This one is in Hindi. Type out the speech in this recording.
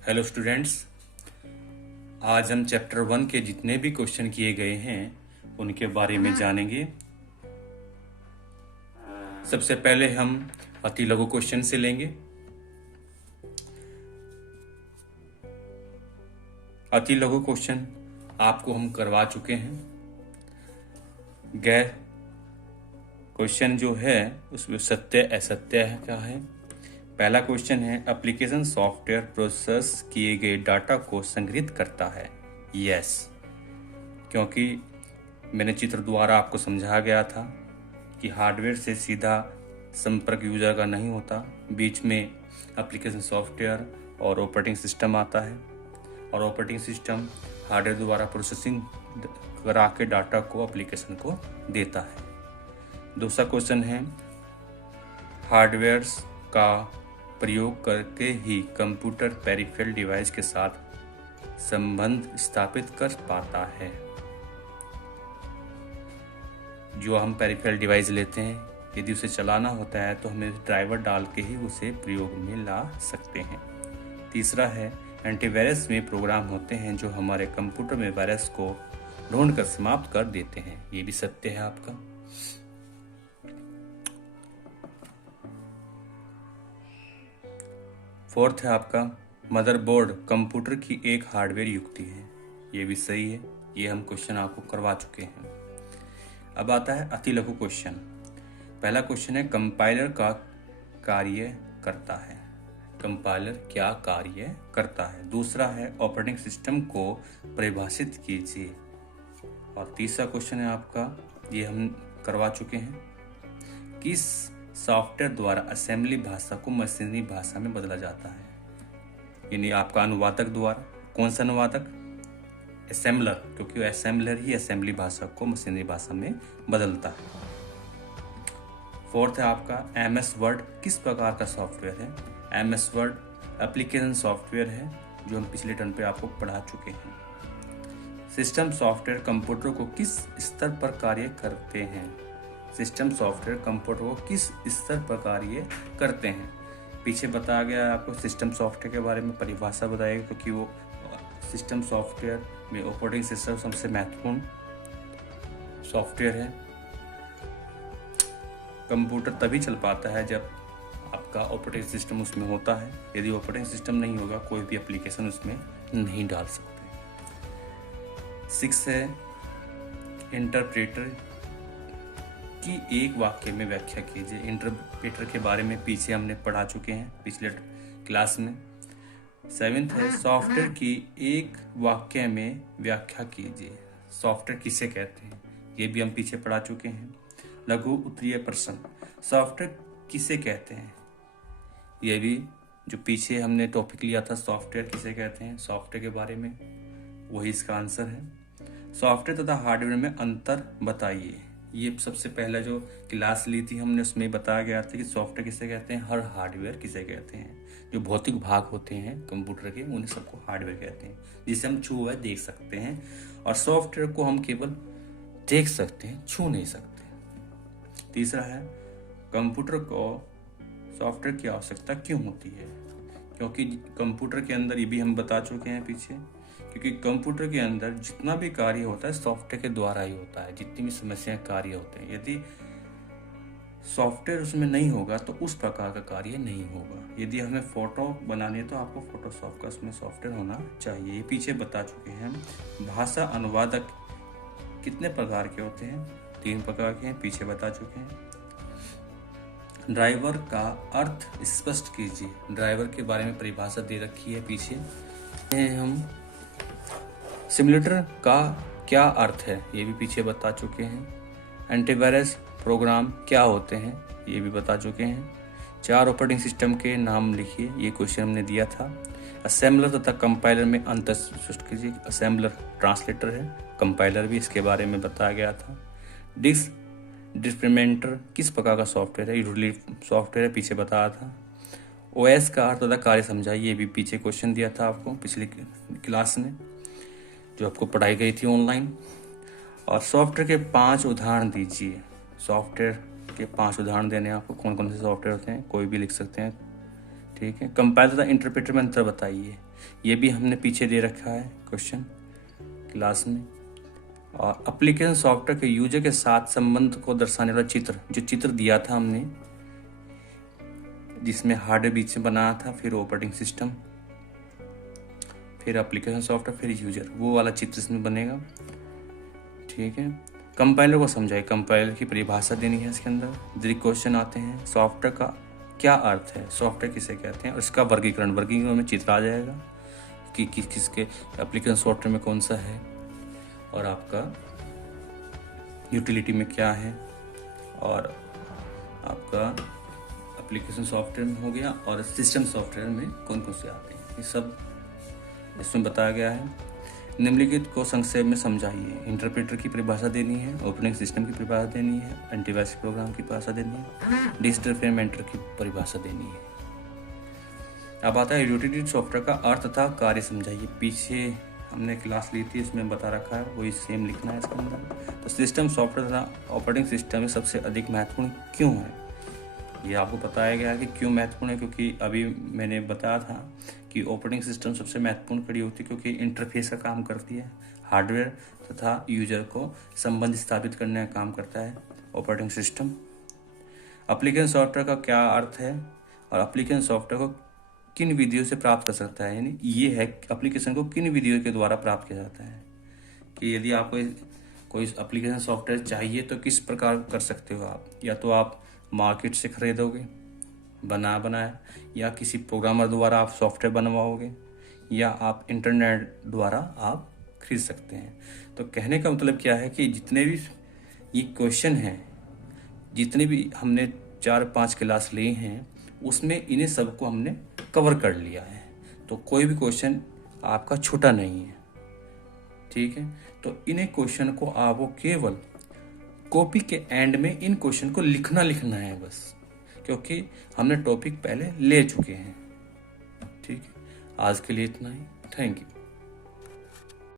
हेलो स्टूडेंट्स, आज हम चैप्टर 1 के जितने भी क्वेश्चन किए गए हैं उनके बारे में जानेंगे। सबसे पहले हम अति लघु क्वेश्चन से लेंगे। अति लघु क्वेश्चन आपको हम करवा चुके हैं। गैर क्वेश्चन जो है उसमें सत्य असत्य का है। पहला क्वेश्चन है, एप्लीकेशन सॉफ्टवेयर प्रोसेस किए गए डाटा को संग्रहित करता है। यस, क्योंकि मैंने चित्र द्वारा आपको समझाया गया था कि हार्डवेयर से सीधा संपर्क यूजर का नहीं होता, बीच में एप्लीकेशन सॉफ्टवेयर और ऑपरेटिंग सिस्टम आता है और ऑपरेटिंग सिस्टम हार्डवेयर द्वारा प्रोसेसिंग करा के डाटा को एप्लीकेशन को देता है। दूसरा क्वेश्चन है, हार्डवेयर का प्रयोग करके ही कंप्यूटर पेरिफेरल डिवाइस के साथ संबंध स्थापित कर पाता है। जो हम पेरिफेरल डिवाइस लेते हैं, यदि उसे चलाना होता है तो हमें ड्राइवर डाल के ही उसे प्रयोग में ला सकते हैं। तीसरा है, एंटीवायरस में प्रोग्राम होते हैं जो हमारे कंप्यूटर में वायरस को ढूंढकर समाप्त कर देते हैं। ये भी सत्य है आपका। फोर्थ है आपका, मदरबोर्ड कंप्यूटर की एक हार्डवेयर युक्ति है। ये भी सही है, ये हम क्वेश्चन आपको करवा चुके हैं। अब आता है अति लघु क्वेश्चन। पहला क्वेश्चन है, कंपाइलर का कार्य करता है। कंपाइलर क्या कार्य करता है। दूसरा है, ऑपरेटिंग सिस्टम को परिभाषित कीजिए। और तीसरा क्वेश्चन है आपका, ये हम करवा चुके हैं, किस सॉफ्टवेयर द्वारा असेंबली भाषा को मशीनी भाषा में बदला जाता है। यानी आपका अनुवादक द्वारा। कौन सा अनुवादक? असेंबलर, क्योंकि असेंबलर ही असेंबली भाषा को मशीनी भाषा में बदलता है। फोर्थ है आपका, एमएस वर्ड किस प्रकार का सॉफ्टवेयर है। एमएस वर्ड एप्लीकेशन सॉफ्टवेयर है जो हम पिछले टर्न पे आपको पढ़ा चुके हैं। सिस्टम सॉफ्टवेयर कंप्यूटर को किस स्तर पर कार्य करते हैं। सिस्टम सॉफ्टवेयर कंप्यूटर को किस स्तर पर कार्य करते हैं। पीछे बताया गया है आपको सिस्टम सॉफ्टवेयर के बारे में, परिभाषा बताएगी, क्योंकि वो सिस्टम सॉफ्टवेयर में ऑपरेटिंग सिस्टम सबसे महत्वपूर्ण सॉफ्टवेयर है। कंप्यूटर तभी चल पाता है जब आपका ऑपरेटिंग सिस्टम उसमें होता है। यदि ऑपरेटिंग सिस्टम नहीं होगा, कोई भी एप्लीकेशन उसमें नहीं डाल सकते। 6 है, इंटरप्रेटर की एक वाक्य में व्याख्या कीजिए। इंटरप्रेटर के बारे में पीछे हमने पढ़ा चुके हैं पिछले क्लास में। 7th है, सॉफ्टवेयर की एक वाक्य में व्याख्या कीजिए। सॉफ्टवेयर किसे कहते हैं, ये भी हम पीछे पढ़ा चुके हैं। लघु उत्तरीय प्रश्न, सॉफ्टवेयर किसे कहते हैं। ये भी जो पीछे हमने टॉपिक लिया था, सॉफ्टवेयर किसे कहते हैं, सॉफ्टवेयर के बारे में, वही इसका आंसर है। सॉफ्टवेयर तथा हार्डवेयर में अंतर बताइए। ये सबसे पहला जो क्लास ली थी हमने, उसमें बताया गया था कि सॉफ्टवेयर किसे कहते हैं, हर हार्डवेयर किसे कहते हैं। जो भौतिक भाग होते हैं कंप्यूटर के, उन्हें सबको हार्डवेयर कहते हैं, जिसे हम छू हुआ देख सकते हैं। और सॉफ्टवेयर को हम केवल देख सकते हैं, छू नहीं सकते। तीसरा है, कंप्यूटर को सॉफ्टवेयर की आवश्यकता क्यों होती है। क्योंकि कंप्यूटर के अंदर, ये भी हम बता चुके हैं पीछे, क्योंकि कंप्यूटर के अंदर जितना भी कार्य होता है सॉफ्टवेयर के द्वारा ही होता है। जितनी भी समस्याएं कार्य होते हैं, यदि सॉफ्टवेयर उसमें नहीं होगा तो उस प्रकार का कार्य नहीं होगा। यदि हमें फोटो बनानी है तो आपको फोटोशॉप का उसमें सॉफ्टवेयर होना चाहिए। ये पीछे बता चुके हैं। भाषा अनुवादक कितने प्रकार के होते हैं, 3 प्रकार के हैं, पीछे बता चुके हैं। ड्राइवर का अर्थ स्पष्ट कीजिए। ड्राइवर के बारे में परिभाषा दे रखी है पीछे। हम सिमुलेटर का क्या अर्थ है, ये भी पीछे बता चुके हैं। एंटीवायरस प्रोग्राम क्या होते हैं, ये भी बता चुके हैं। 4 ऑपरेटिंग सिस्टम के नाम लिखिए, ये क्वेश्चन हमने दिया था। असेंबलर तथा कंपाइलर में अंतर स्पष्ट कीजिए। असेंबलर ट्रांसलेटर है, कंपाइलर भी इसके बारे में बताया गया था। डिस्क्रिमिनेटर किस प्रकार का सॉफ्टवेयर है, यूटिलिटी सॉफ्टवेयर है, पीछे बताया था। ओएस का अर्थ तथा कार्य समझाइए, ये भी पीछे क्वेश्चन दिया था आपको पिछली क्लास में, जो आपको पढ़ाई गई थी ऑनलाइन। और सॉफ्टवेयर के 5 उदाहरण दीजिए। सॉफ्टवेयर के 5 उदाहरण देने हैं आपको। कौन कौन से सॉफ्टवेयर होते हैं, कोई भी लिख सकते हैं, ठीक है। कंपाइलर तथा इंटरप्रेटर में अंतर बताइए, ये भी हमने पीछे दे रखा है क्वेश्चन क्लास में। और एप्लीकेशन सॉफ्टवेयर के यूजर के साथ संबंध को दर्शाने वाला चित्र, जो चित्र दिया था हमने, जिसमें हार्डवेयर बीच में बनाया था, फिर ऑपरेटिंग सिस्टम, फिर एप्लीकेशन सॉफ्टवेयर, फिर यूजर, वो वाला चित्र इसमें बनेगा। ठीक है। कंपाइलर को समझाइए, कंपाइलर की परिभाषा देनी है इसके अंदर। दीर्घ क्वेश्चन आते हैं, सॉफ्टवेयर का क्या अर्थ है, सॉफ्टवेयर किसे कहते हैं, और इसका वर्गीकरण में चित्र आ जाएगा कि किसके एप्लीकेशन सॉफ्टवेयर में कौन सा है, और आपका यूटिलिटी में क्या है, और आपका एप्लीकेशन सॉफ्टवेयर में हो गया, और सिस्टम सॉफ्टवेयर में कौन कौन से आते हैं, ये सब इसमें बताया गया है। निम्नलिखित को संक्षेप में समझाइए। इंटरप्रेटर की परिभाषा देनी है, ऑपरेटिंग सिस्टम की परिभाषा देनी है, एंटीवायरस प्रोग्राम की परिभाषा देनी है, डिजिटल फ्रेगमेंटर की परिभाषा देनी है। अब आता है यूटिलिटी सॉफ्टवेयर का अर्थ तथा कार्य समझाइए। पीछे हमने क्लास ली थी, इसमें बता रखा है, वही सेम लिखना है इसके अंदर। तो सिस्टम सॉफ्टवेयर तथा ऑपरेटिंग सिस्टम में सबसे अधिक महत्वपूर्ण क्यों है, ये आपको बताया गया है कि क्यों महत्वपूर्ण है, क्योंकि अभी मैंने बताया था कि ऑपरेटिंग सिस्टम सबसे महत्वपूर्ण कड़ी होती है, क्योंकि इंटरफेस का काम करती है, हार्डवेयर तथा यूजर को संबंध स्थापित करने का काम करता है ऑपरेटिंग सिस्टम। एप्लीकेशन सॉफ्टवेयर का क्या अर्थ है, और एप्लीकेशन सॉफ्टवेयर को किन विधियों से प्राप्त कर सकता है, यानी ये है एप्लीकेशन को किन विधियों के द्वारा प्राप्त किया जाता है, कि यदि आपको कोई एप्लीकेशन सॉफ्टवेयर चाहिए तो किस प्रकार कर सकते हो आप, या तो आप मार्केट से खरीदोगे बनाया, या किसी प्रोग्रामर द्वारा आप सॉफ्टवेयर बनवाओगे, या आप इंटरनेट द्वारा आप खरीद सकते हैं। तो कहने का मतलब क्या है कि जितने भी ये क्वेश्चन हैं, जितने भी हमने 4-5 क्लास लिए हैं, उसमें इन्हें सबको हमने कवर कर लिया है, तो कोई भी क्वेश्चन आपका छोटा नहीं है। ठीक है। तो इन्हें क्वेश्चन को आपको केवल कॉपी के एंड में इन क्वेश्चन को लिखना है बस, क्योंकि हमने टॉपिक पहले ले चुके हैं। ठीक है। आज के लिए इतना ही। Thank you.